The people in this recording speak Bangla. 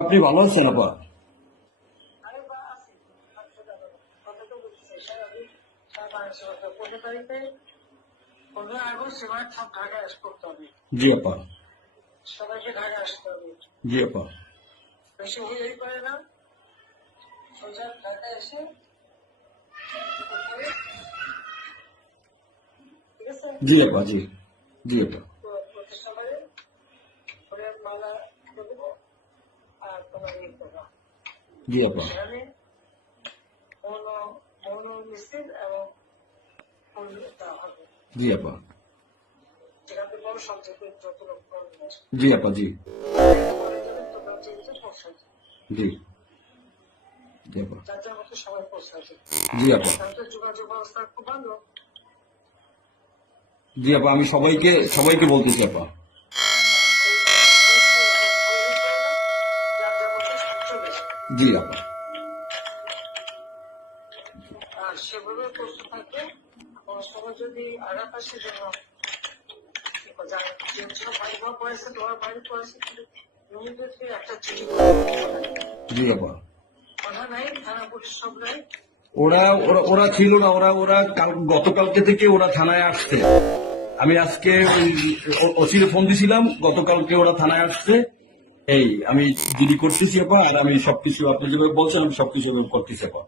আপনি ভালো আছেন আপা? আমি বা আছি কথা তো বলতেছি স্যার আমি 15 তারিখে 15 আগস্ট এবার সব ঢাকা আসতে করতে হবে, জি আপা। সবাইকে ঢাকা আসতে হবে, জি আপা। বেশি হলেই পারে না, সোজা ঢাকা এসে করতে হবে, ঠিক আছে? জি আপা। জি জি আপা। তো প্রতিষ্ঠানে করে মালা দেবো আর তোমার ইয়ে করবা জি আপা। সেখানে মৌন মৌন মিছিল এবং ফুল দেওয়া হবে, জি আপা। যেখান থেকে বড় সবচেয়ে যত লোক করবে জি আপা। জি পরে যাবে তোমরা যেহেতু পৌঁছাবে, জি জি আপা। যাতে আমাকে সবাই পৌঁছাবে, জি আপা। তাহলে যোগাযোগ ব্যবস্থা খুব ভালো। জি আপা, আমি সবাইকে সবাইকে বলতেছি আপা। জি আপা। আর সেভাবে প্রস্তুত থাকবে, কোনো সময় যদি আঘাত আসে যেন বাড়ি ঘর পড়েছে, তোমার বাড়ি পড়েছে, কিন্তু ইমিডিয়েটলি একটা চিঠি জি আপা। কথা নাই, থানা পুলিশ সব নাই। ওরা ওরা ওরা ছিল না, ওরা ওরা গতকালকে থেকে ওরা থানায় আসছে। আমি আজকে ওই ওসিরে ফোন দিছিলাম, গতকালকে ওরা থানায় আসছে। এই আমি জিডি করতেছি আপা, আর আমি সবকিছু আপনি যেভাবে বলছেন আমি সবকিছু করতেছি আপা।